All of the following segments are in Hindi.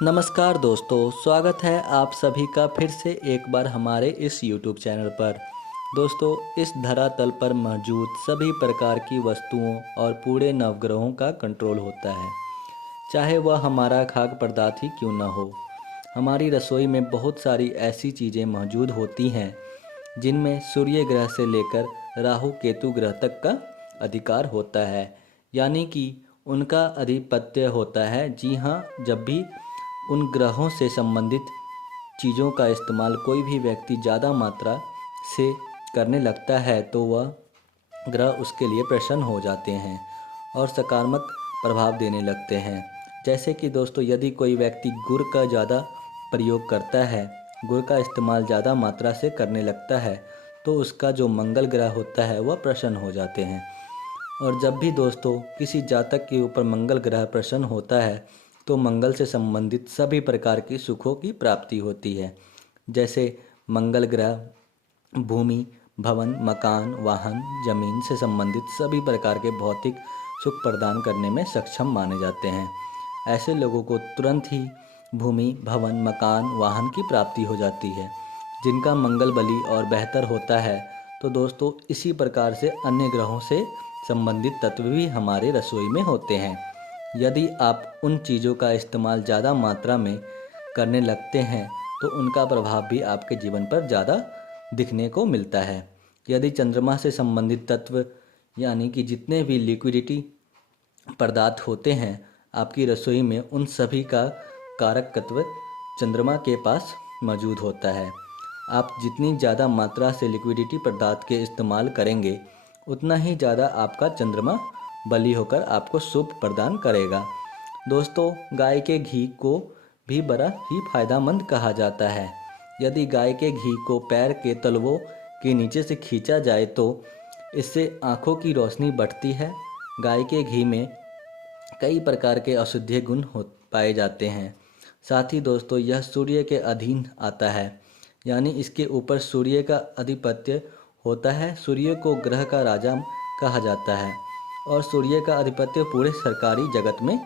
नमस्कार दोस्तों, स्वागत है आप सभी का फिर से एक बार हमारे इस YouTube चैनल पर। दोस्तों, इस धरातल पर मौजूद सभी प्रकार की वस्तुओं और पूरे नवग्रहों का कंट्रोल होता है, चाहे वह हमारा खाद्य पदार्थ ही क्यों न हो। हमारी रसोई में बहुत सारी ऐसी चीज़ें मौजूद होती हैं जिनमें सूर्य ग्रह से लेकर राहु केतु ग्रह तक का अधिकार होता है, यानी कि उनका आधिपत्य होता है। जी हाँ, जब भी उन ग्रहों से संबंधित चीज़ों का इस्तेमाल कोई भी व्यक्ति ज़्यादा मात्रा से करने लगता है तो वह ग्रह उसके लिए प्रसन्न हो जाते हैं और सकारात्मक प्रभाव देने लगते हैं। जैसे कि दोस्तों, यदि कोई व्यक्ति गुड़ का ज़्यादा प्रयोग करता है, गुड़ का इस्तेमाल ज़्यादा मात्रा से करने लगता है, तो उसका जो मंगल ग्रह होता है वह प्रसन्न हो जाते हैं। और जब भी दोस्तों किसी जातक के ऊपर मंगल ग्रह प्रसन्न होता है तो मंगल से संबंधित सभी प्रकार की सुखों की प्राप्ति होती है। जैसे मंगल ग्रह भूमि, भवन, मकान, वाहन, जमीन से संबंधित सभी प्रकार के भौतिक सुख प्रदान करने में सक्षम माने जाते हैं। ऐसे लोगों को तुरंत ही भूमि, भवन, मकान, वाहन की प्राप्ति हो जाती है, जिनका मंगल बली और बेहतर होता है। तो दोस्तों, इसी प्रकार से अन्य ग्रहों से संबंधित तत्व भी हमारे रसोई में होते हैं। यदि आप उन चीज़ों का इस्तेमाल ज़्यादा मात्रा में करने लगते हैं तो उनका प्रभाव भी आपके जीवन पर ज़्यादा दिखने को मिलता है। यदि चंद्रमा से संबंधित तत्व यानी कि जितने भी लिक्विडिटी पदार्थ होते हैं आपकी रसोई में, उन सभी का कारक तत्व चंद्रमा के पास मौजूद होता है। आप जितनी ज़्यादा मात्रा से लिक्विडिटी पदार्थ के इस्तेमाल करेंगे उतना ही ज़्यादा आपका चंद्रमा बली होकर आपको शुभ प्रदान करेगा। दोस्तों, गाय के घी को भी बड़ा ही फायदेमंद कहा जाता है। यदि गाय के घी को पैर के तलवों के नीचे से खींचा जाए तो इससे आँखों की रोशनी बढ़ती है। गाय के घी में कई प्रकार के औषधीय गुण पाए जाते हैं। साथ ही दोस्तों, यह सूर्य के अधीन आता है, यानी इसके ऊपर सूर्य का आधिपत्य होता है। सूर्य को ग्रह का राजा कहा जाता है और सूर्य का आधिपत्य पूरे सरकारी जगत में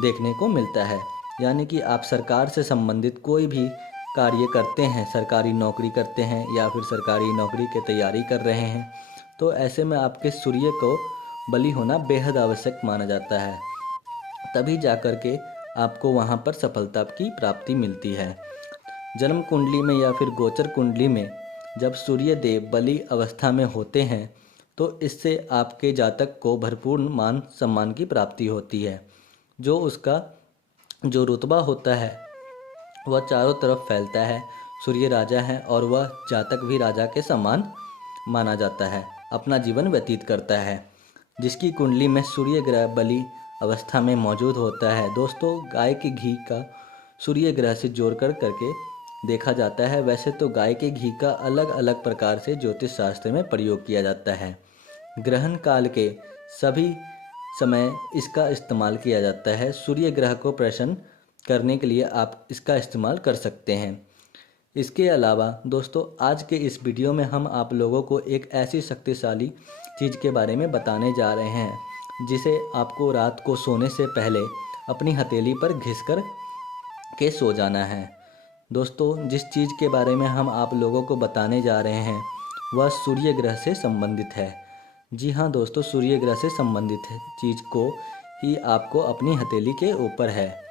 देखने को मिलता है। यानी कि आप सरकार से संबंधित कोई भी कार्य करते हैं, सरकारी नौकरी करते हैं या फिर सरकारी नौकरी की तैयारी कर रहे हैं, तो ऐसे में आपके सूर्य को बली होना बेहद आवश्यक माना जाता है। तभी जाकर के आपको वहाँ पर सफलता की प्राप्ति मिलती है। जन्म कुंडली में या फिर गोचर कुंडली में जब सूर्य देव बली अवस्था में होते हैं तो इससे आपके जातक को भरपूर मान सम्मान की प्राप्ति होती है। जो उसका जो रुतबा होता है वह चारों तरफ फैलता है। सूर्य राजा है और वह जातक भी राजा के समान माना जाता है, अपना जीवन व्यतीत करता है। जिसकी कुंडली में सूर्य ग्रह बली अवस्था में मौजूद होता है, दोस्तों गाय के घी का सूर्य ग्रह से जोड़ करके देखा जाता है। वैसे तो गाय के घी का अलग अलग प्रकार से ज्योतिष शास्त्र में प्रयोग किया जाता है। ग्रहण काल के सभी समय इसका इस्तेमाल किया जाता है। सूर्य ग्रह को प्रसन्न करने के लिए आप इसका इस्तेमाल कर सकते हैं। इसके अलावा दोस्तों, आज के इस वीडियो में हम आप लोगों को एक ऐसी शक्तिशाली चीज़ के बारे में बताने जा रहे हैं जिसे आपको रात को सोने से पहले अपनी हथेली पर घिस कर के सो जाना है। दोस्तों, जिस चीज़ के बारे में हम आप लोगों को बताने जा रहे हैं वह सूर्य ग्रह से संबंधित है। जी हाँ दोस्तों, सूर्य ग्रह से संबंधित है चीज़ को ही आपको अपनी हथेली के ऊपर है।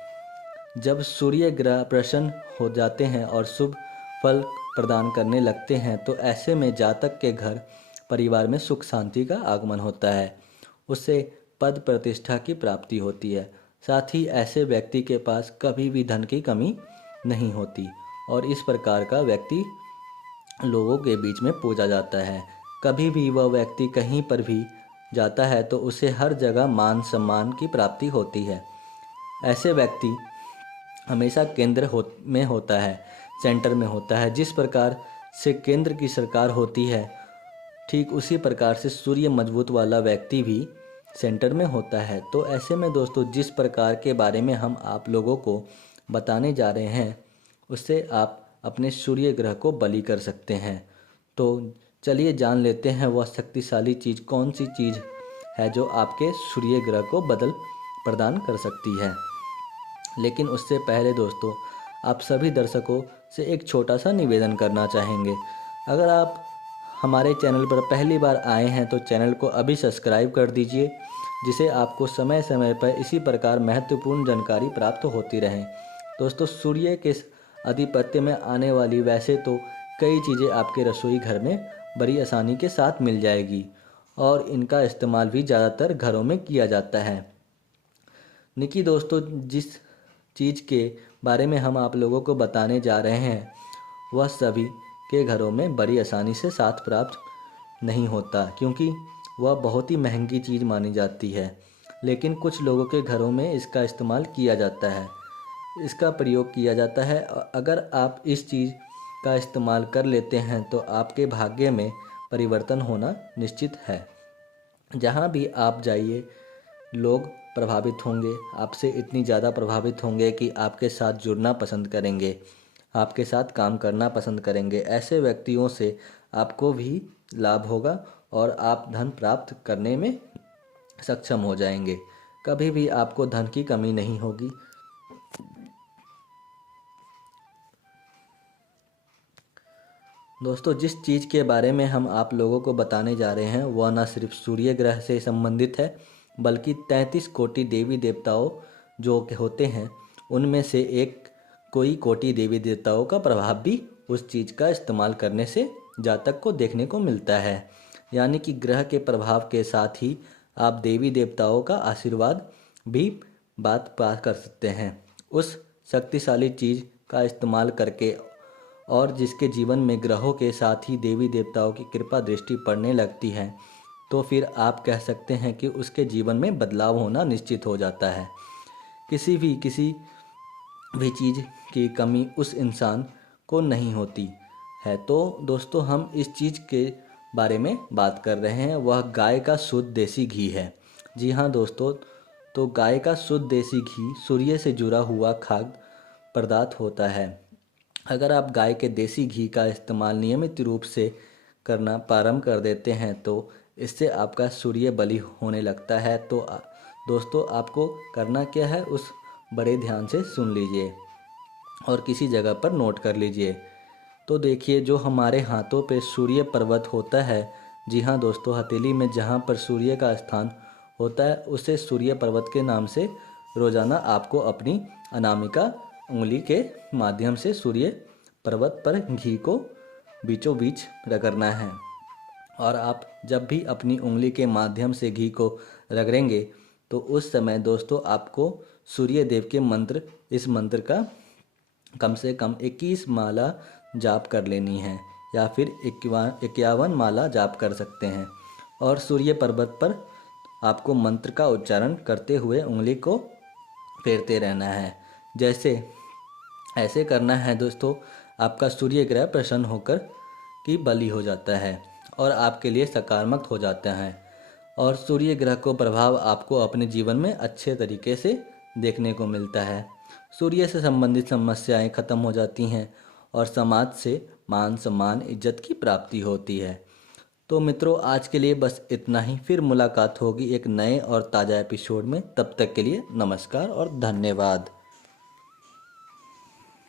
जब सूर्य ग्रह प्रसन्न हो जाते हैं और शुभ फल प्रदान करने लगते हैं तो ऐसे में जातक के घर परिवार में सुख शांति का आगमन होता है। उससे पद प्रतिष्ठा की प्राप्ति होती है। साथ ही ऐसे व्यक्ति के पास कभी भी धन की कमी नहीं होती और इस प्रकार का व्यक्ति लोगों के बीच में पूजा जाता है। कभी भी वह व्यक्ति कहीं पर भी जाता है तो उसे हर जगह मान सम्मान की प्राप्ति होती है। ऐसे व्यक्ति हमेशा में होता है, सेंटर में होता है। जिस प्रकार से केंद्र की सरकार होती है, ठीक उसी प्रकार से सूर्य मजबूत वाला व्यक्ति भी सेंटर में होता है। तो ऐसे में दोस्तों, जिस प्रकार के बारे में हम आप लोगों को बताने जा रहे हैं उससे आप अपने सूर्य ग्रह को बलि कर सकते हैं। तो चलिए जान लेते हैं वह शक्तिशाली चीज़ कौन सी चीज़ है जो आपके सूर्य ग्रह को बदल प्रदान कर सकती है। लेकिन उससे पहले दोस्तों, आप सभी दर्शकों से एक छोटा सा निवेदन करना चाहेंगे। अगर आप हमारे चैनल पर पहली बार आए हैं तो चैनल को अभी सब्सक्राइब कर दीजिए, जिसे आपको समय समय पर इसी प्रकार महत्वपूर्ण जानकारी प्राप्त होती रहे। दोस्तों, सूर्य के आधिपत्य में आने वाली वैसे तो कई चीज़ें आपके रसोई घर में बड़ी आसानी के साथ मिल जाएगी, और इनका इस्तेमाल भी ज़्यादातर घरों में किया जाता है। निकी दोस्तों, जिस चीज़ के बारे में हम आप लोगों को बताने जा रहे हैं वह सभी के घरों में बड़ी आसानी से साथ प्राप्त नहीं होता, क्योंकि वह बहुत ही महंगी चीज़ मानी जाती है। लेकिन कुछ लोगों के घरों में इसका इस्तेमाल किया जाता है, इसका प्रयोग किया जाता है। अगर आप इस चीज़ का इस्तेमाल कर लेते हैं तो आपके भाग्य में परिवर्तन होना निश्चित है। जहाँ भी आप जाइए लोग प्रभावित होंगे, आपसे इतनी ज़्यादा प्रभावित होंगे कि आपके साथ जुड़ना पसंद करेंगे, आपके साथ काम करना पसंद करेंगे। ऐसे व्यक्तियों से आपको भी लाभ होगा और आप धन प्राप्त करने में सक्षम हो जाएंगे। कभी भी आपको धन की कमी नहीं होगी। दोस्तों, जिस चीज़ के बारे में हम आप लोगों को बताने जा रहे हैं वह न सिर्फ सूर्य ग्रह से संबंधित है, बल्कि 33 कोटि देवी देवताओं जो के होते हैं उनमें से एक कोई कोटि देवी देवताओं का प्रभाव भी उस चीज़ का इस्तेमाल करने से जातक को देखने को मिलता है। यानी कि ग्रह के प्रभाव के साथ ही आप देवी देवताओं का आशीर्वाद भी बात पा कर सकते हैं। उस शक्तिशाली चीज़ का इस्तेमाल करके और जिसके जीवन में ग्रहों के साथ ही देवी देवताओं की कृपा दृष्टि पड़ने लगती है, तो फिर आप कह सकते हैं कि उसके जीवन में बदलाव होना निश्चित हो जाता है। किसी भी चीज़ की कमी उस इंसान को नहीं होती है। तो दोस्तों, हम इस चीज़ के बारे में बात कर रहे हैं, वह गाय का शुद्ध देसी घी है। जी हाँ दोस्तों, तो गाय का शुद्ध देसी घी सूर्य से जुड़ा हुआ खाद्य पदार्थ होता है। अगर आप गाय के देसी घी का इस्तेमाल नियमित रूप से करना प्रारंभ कर देते हैं तो इससे आपका सूर्य बलि होने लगता है। तो दोस्तों, आपको करना क्या है उस बड़े ध्यान से सुन लीजिए और किसी जगह पर नोट कर लीजिए। तो देखिए, जो हमारे हाथों पे सूर्य पर्वत होता है, जी हाँ दोस्तों, हथेली में जहाँ पर सूर्य का स्थान होता है उसे सूर्य पर्वत के नाम से रोज़ाना आपको अपनी अनामिका उंगली के माध्यम से सूर्य पर्वत पर घी को बीचों बीच रगड़ना है। और आप जब भी अपनी उंगली के माध्यम से घी को रगड़ेंगे तो उस समय दोस्तों आपको सूर्य देव के मंत्र, इस मंत्र का कम से कम 21 माला जाप कर लेनी है, या फिर 51 माला जाप कर सकते हैं। और सूर्य पर्वत पर आपको मंत्र का उच्चारण करते हुए उंगली को फेरते रहना है। जैसे ऐसे करना है दोस्तों, आपका सूर्य ग्रह प्रसन्न होकर कि बलि हो जाता है और आपके लिए सकारात्मक हो जाता है। और सूर्य ग्रह को प्रभाव आपको अपने जीवन में अच्छे तरीके से देखने को मिलता है। सूर्य से संबंधित समस्याएं खत्म हो जाती हैं और समाज से मान सम्मान इज्जत की प्राप्ति होती है। तो मित्रों, आज के लिए बस इतना ही। फिर मुलाकात होगी एक नए और ताज़ा एपिसोड में। तब तक के लिए नमस्कार और धन्यवाद।